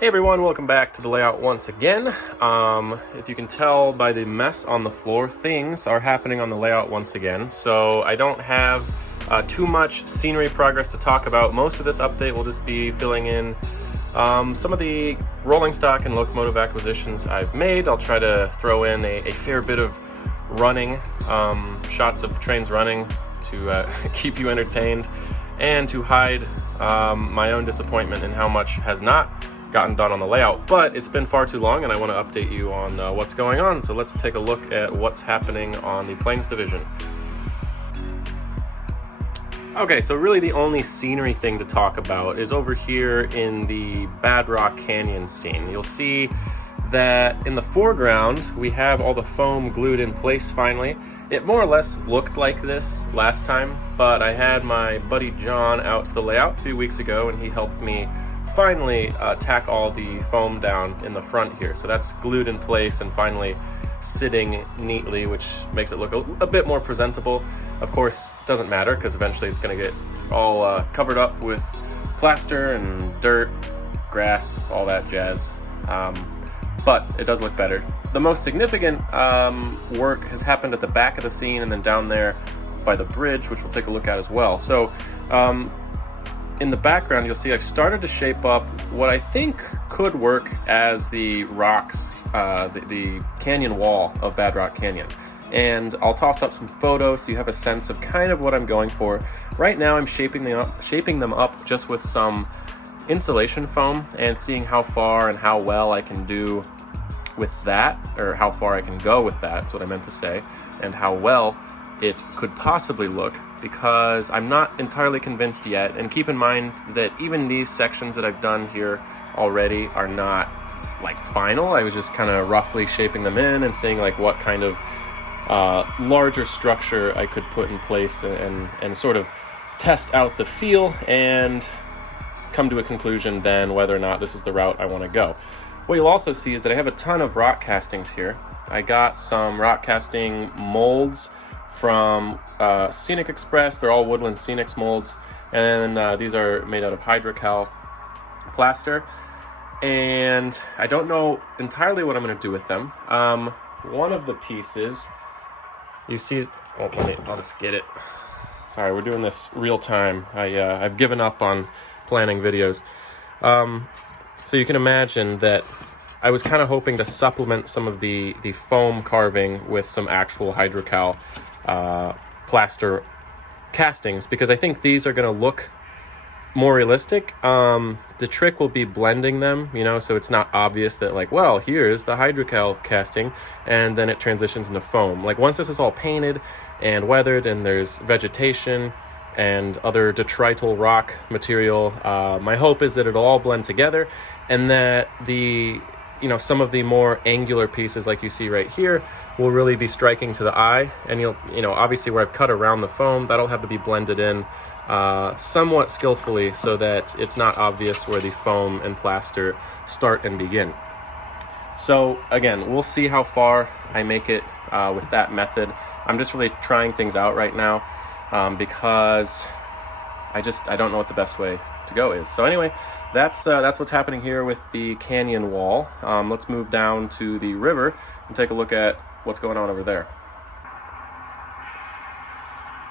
Hey everyone, welcome back to the layout once again. If you can tell by the mess on the floor, things are happening on the layout once again. So I don't have too much scenery progress to talk about. Most of this update will just be filling in some of the rolling stock and locomotive acquisitions I've made. I'll try to throw in a fair bit of running, shots of trains running to keep you entertained and to hide my own disappointment in how much has not gotten done on the layout. But it's been far too long and I want to update you on what's going on. So let's take a look at what's happening on the Plains Division. Okay, so really the only scenery thing to talk about is over here in the Bad Rock Canyon scene. You'll see that in the foreground we have all the foam glued in place finally. It more or less looked like this last time, but I had my buddy John out to the layout a few weeks ago and he helped me finally tack all the foam down in the front here. So that's glued in place and finally sitting neatly, which makes it look a bit more presentable. Of course, doesn't matter because eventually it's going to get all covered up with plaster and dirt, grass, all that jazz. But it does look better. The most significant work has happened at the back of the scene and then down there by the bridge, which we'll take a look at as well. So in the background, you'll see I've started to shape up what I think could work as the rocks, the canyon wall of Bad Rock Canyon. And I'll toss up some photos so you have a sense of kind of what I'm going for. Right now I'm shaping them up just with some insulation foam and seeing how far and how well I can do with that, or how far I can go with that, that's what I meant to say, and how well it could possibly look, because I'm not entirely convinced yet. And keep in mind that even these sections that I've done here already are not like final. I was just kind of roughly shaping them in and seeing like what kind of larger structure I could put in place and sort of test out the feel and come to a conclusion then whether or not this is the route I want to go. What you'll also see is that I have a ton of rock castings here. I got some rock casting molds from Scenic Express. They're all Woodland Scenics molds, and these are made out of hydrocal plaster, and I don't know entirely what I'm going to do with them. One of the pieces, you see, I'll just get it. Sorry, we're doing this real time. I've given up on planning videos. So you can imagine that I was kind of hoping to supplement some of the foam carving with some actual hydrocal plaster castings, because I think these are going to look more realistic. The trick will be blending them, so it's not obvious that like, well, here's the hydrocal casting and then it transitions into foam. Like once this is all painted and weathered and there's vegetation and other detrital rock material, my hope is that it'll all blend together and that some of the more angular pieces like you see right here will really be striking to the eye. And obviously where I've cut around the foam, that'll have to be blended in somewhat skillfully so that it's not obvious where the foam and plaster start and begin. So again, we'll see how far I make it with that method. I'm just really trying things out right now because I don't know what the best way to go is. So anyway, that's what's happening here with the canyon wall. Let's move down to the river and take a look at what's going on over there.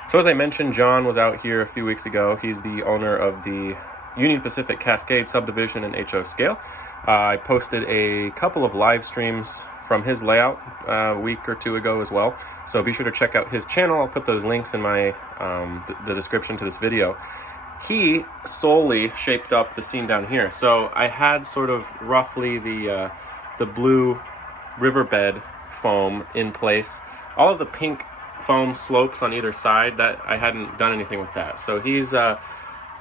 So as I mentioned, John was out here a few weeks ago. He's the owner of the Union Pacific Cascade subdivision in HO scale. I posted a couple of live streams from his layout a week or two ago as well. So be sure to check out his channel. I'll put those links in my the description to this video. He solely shaped up the scene down here. So I had sort of roughly the blue riverbed foam in place. All of the pink foam slopes on either side, that I hadn't done anything with that. So he's you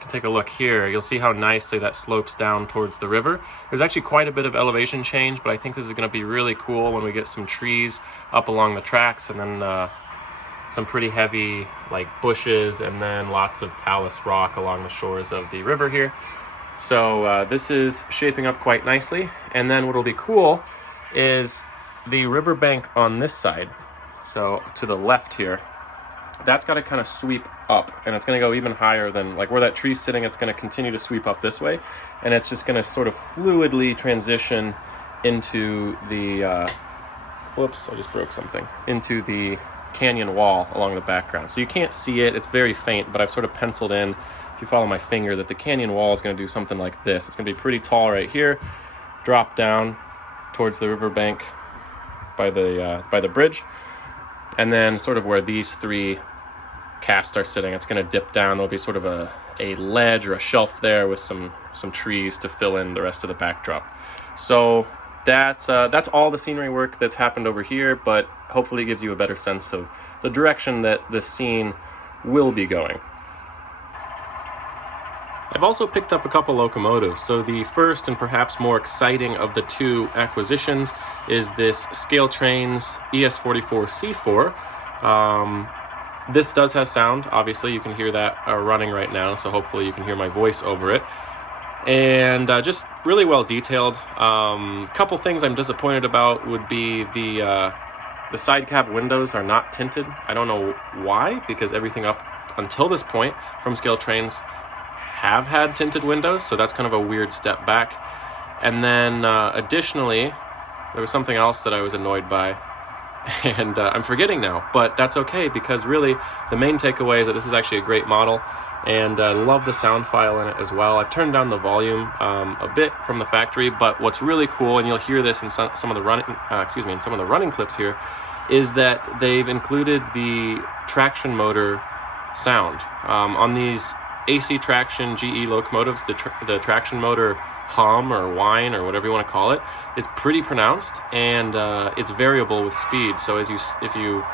can take a look here. You'll see how nicely that slopes down towards the river. There's actually quite a bit of elevation change, but I think this is going to be really cool when we get some trees up along the tracks and then some pretty heavy like bushes and then lots of talus rock along the shores of the river here. So this is shaping up quite nicely. And then what will be cool is the riverbank on this side. So to the left here, that's got to kind of sweep up, and it's going to go even higher than, like where that tree's sitting, it's going to continue to sweep up this way, and it's just going to sort of fluidly transition into the, whoops, I just broke something, into the canyon wall along the background. So you can't see it, it's very faint, but I've sort of penciled in, if you follow my finger, that the canyon wall is going to do something like this. It's going to be pretty tall right here, drop down towards the riverbank by the bridge, and then sort of where these three casts are sitting, it's going to dip down. There'll be sort of a ledge or a shelf there with some trees to fill in the rest of the backdrop. So that's all the scenery work that's happened over here, but hopefully it gives you a better sense of the direction that this scene will be going. I've also picked up a couple locomotives. So the first and perhaps more exciting of the two acquisitions is this Scale Trains ES44C4. This does have sound, obviously. You can hear that running right now, so hopefully you can hear my voice over it. And just really well detailed. Couple things I'm disappointed about would be the side cab windows are not tinted. I don't know why, because everything up until this point from Scale Trains have had tinted windows, so that's kind of a weird step back. And then additionally, there was something else that I was annoyed by, and I'm forgetting now, but that's okay, because really the main takeaway is that this is actually a great model, and I love the sound file in it as well. I've turned down the volume a bit from the factory, but what's really cool, and you'll hear this in some of the running clips here, is that they've included the traction motor sound on these AC traction GE locomotives. The traction motor hum or whine or whatever you want to call it is pretty pronounced, and it's variable with speed. So if you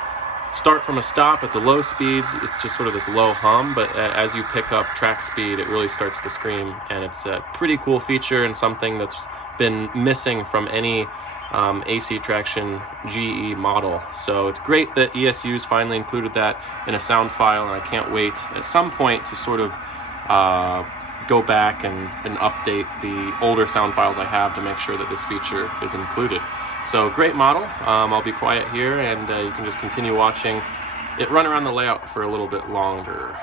start from a stop at the low speeds, it's just sort of this low hum, but as you pick up track speed, it really starts to scream, and it's a pretty cool feature and something that's been missing from any AC traction GE model. So it's great that ESU's finally included that in a sound file, and I can't wait at some point to sort of go back and update the older sound files I have to make sure that this feature is included. So great model. I'll be quiet here, and you can just continue watching it run around the layout for a little bit longer.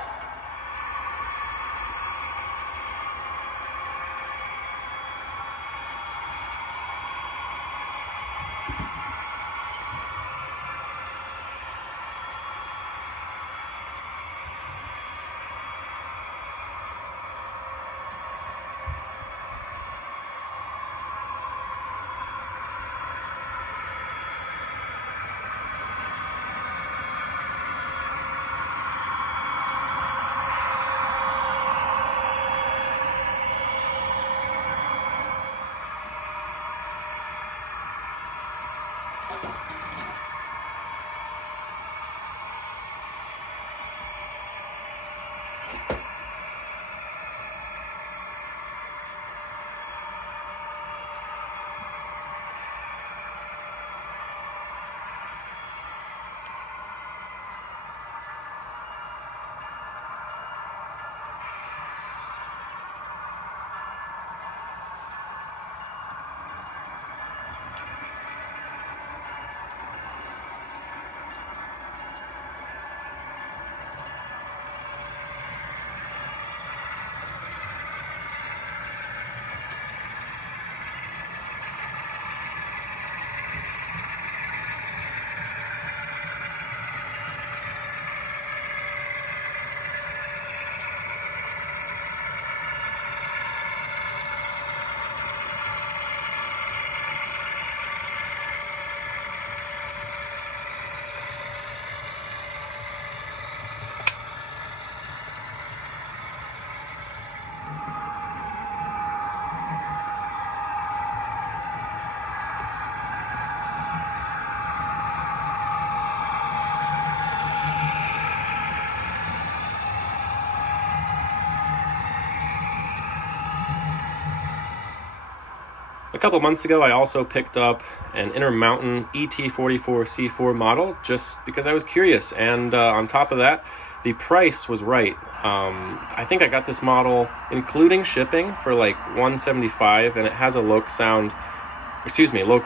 A couple months ago, I also picked up an Intermountain ET44C4 model just because I was curious, and on top of that, the price was right. I think I got this model including shipping for like $175, and it has a Loc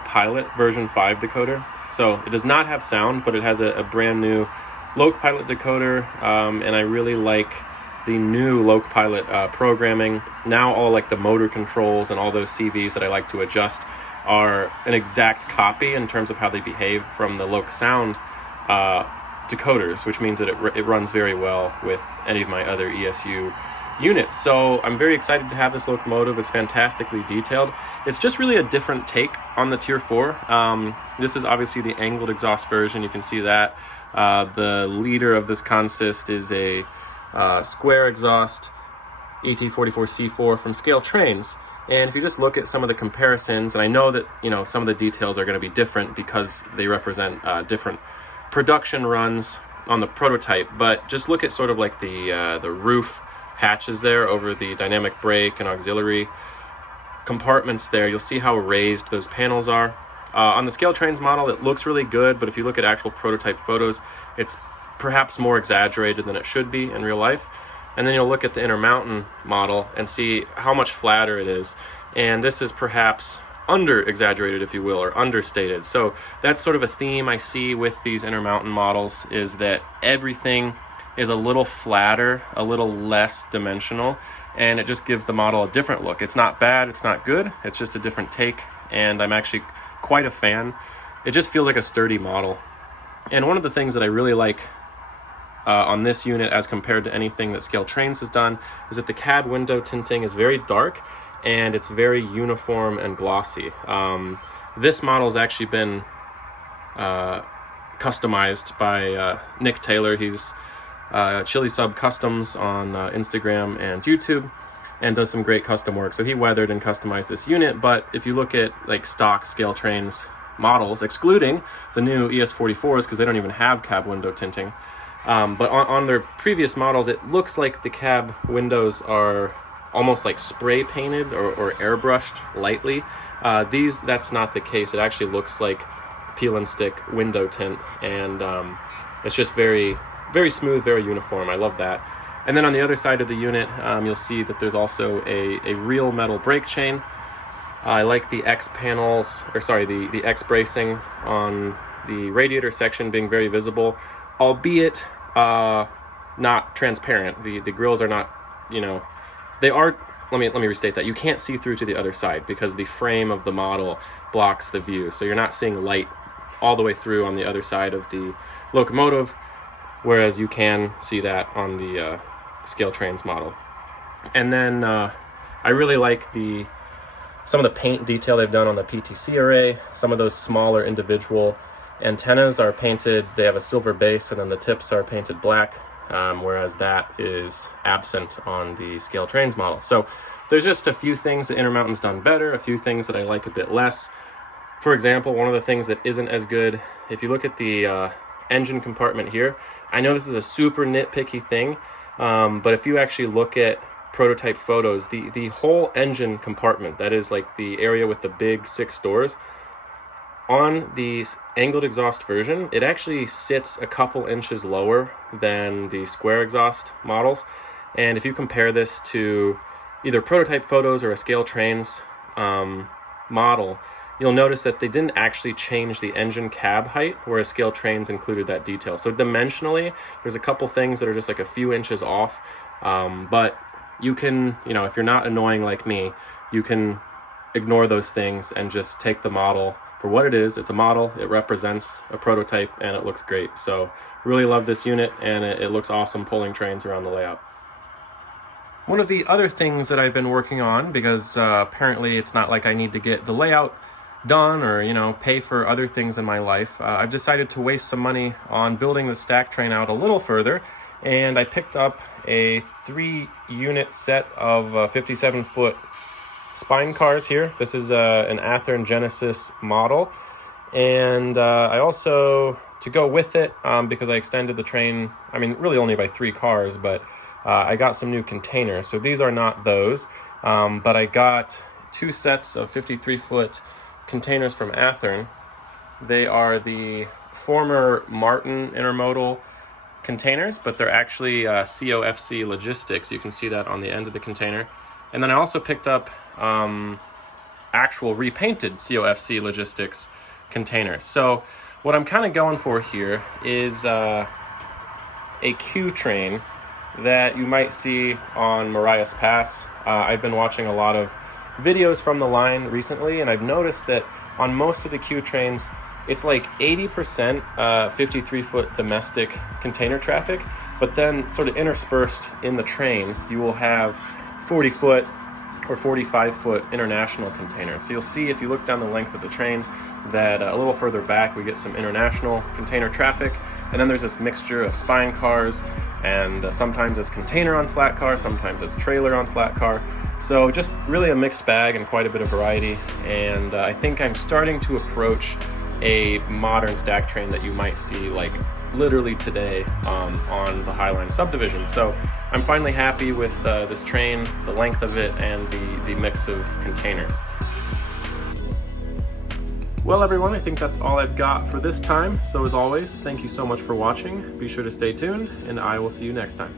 Pilot version 5 decoder. So it does not have sound, but it has a brand new LocoPilot decoder, and I really like the new LocoPilot programming. Now all like the motor controls and all those CVs that I like to adjust are an exact copy in terms of how they behave from the Loc Sound decoders, which means that it runs very well with any of my other ESU units. So I'm very excited to have this locomotive. It's fantastically detailed. It's just really a different take on the Tier 4. This is obviously the angled exhaust version. You can see that. The leader of this consist is a square exhaust ET44C4 from Scale Trains. And if you just look at some of the comparisons, and I know that some of the details are going to be different because they represent different production runs on the prototype, but just look at sort of like the roof hatches there over the dynamic brake and auxiliary compartments there. You'll see how raised those panels are. On the Scale Trains model, it looks really good, but if you look at actual prototype photos, it's perhaps more exaggerated than it should be in real life. And then you'll look at the Intermountain model and see how much flatter it is. And this is perhaps under-exaggerated, if you will, or understated. So that's sort of a theme I see with these Intermountain models, is that everything is a little flatter, a little less dimensional, and it just gives the model a different look. It's not bad, it's not good, it's just a different take, and I'm actually quite a fan. It just feels like a sturdy model. And one of the things that I really like on this unit as compared to anything that Scale Trains has done is that the cab window tinting is very dark and it's very uniform and glossy. This model has actually been customized by Nick Taylor. He's Chili Sub Customs on Instagram and YouTube, and does some great custom work. So he weathered and customized this unit. But if you look at like stock Scale Trains models, excluding the new ES44s because they don't even have cab window tinting, but on their previous models, it looks like the cab windows are almost like spray painted or airbrushed lightly. That's not the case. It actually looks like peel and stick window tint, and it's just very, very smooth, very uniform. I love that. And then on the other side of the unit, you'll see that there's also a real metal brake chain. I like the X panels, the X bracing on the radiator section being very visible, albeit not transparent. The grills are not, they are. Let me restate that. You can't see through to the other side because the frame of the model blocks the view, so you're not seeing light all the way through on the other side of the locomotive, whereas you can see that on the Scale Trains model. And then I really like some of the paint detail they've done on the PTC array. Some of those smaller individual antennas are painted, they have a silver base, and then the tips are painted black, whereas that is absent on the Scale Trains model. So there's just a few things that Intermountain's done better, a few things that I like a bit less. For example, one of the things that isn't as good, if you look at the engine compartment here, I know this is a super nitpicky thing, but if you actually look at prototype photos, the whole engine compartment, that is like the area with the big 6 doors, on the angled exhaust version, it actually sits a couple inches lower than the square exhaust models. And if you compare this to either prototype photos or a Scale Trains model, you'll notice that they didn't actually change the engine cab height, whereas Scale Trains included that detail. So dimensionally, there's a couple things that are just like a few inches off, but you can, if you're not annoying like me, you can ignore those things and just take the model for what it is. It's a model, it represents a prototype, and it looks great. So really love this unit, and it looks awesome pulling trains around the layout. One of the other things that I've been working on, because apparently it's not like I need to get the layout done or pay for other things in my life, I've decided to waste some money on building the stack train out a little further, and I picked up a 3-unit set of 57-foot spine cars here. This is an Athearn Genesis model, and I also, to go with it, because I extended the train, really only by 3 cars, but I got some new containers. So these are not those, but I got 2 sets of 53-foot containers from Athearn. They are the former Martin intermodal containers, but they're actually COFC logistics. You can see that on the end of the container. And then I also picked up actual repainted COFC logistics containers. So what I'm kind of going for here is a Q train that you might see on Marias Pass. I've been watching a lot of videos from the line recently, and I've noticed that on most of the Q trains, it's like 80% 53-foot domestic container traffic, but then sort of interspersed in the train, you will have 40-foot or 45-foot international containers. So you'll see if you look down the length of the train that a little further back we get some international container traffic, and then there's this mixture of spine cars, and sometimes it's container on flat car, sometimes it's trailer on flat car. So just really a mixed bag and quite a bit of variety, and I think I'm starting to approach a modern stack train that you might see like literally today on the Highline subdivision. So I'm finally happy with this train, the length of it, and the mix of containers. Well everyone, I think that's all I've got for this time. So as always, thank you so much for watching. Be sure to stay tuned, and I will see you next time.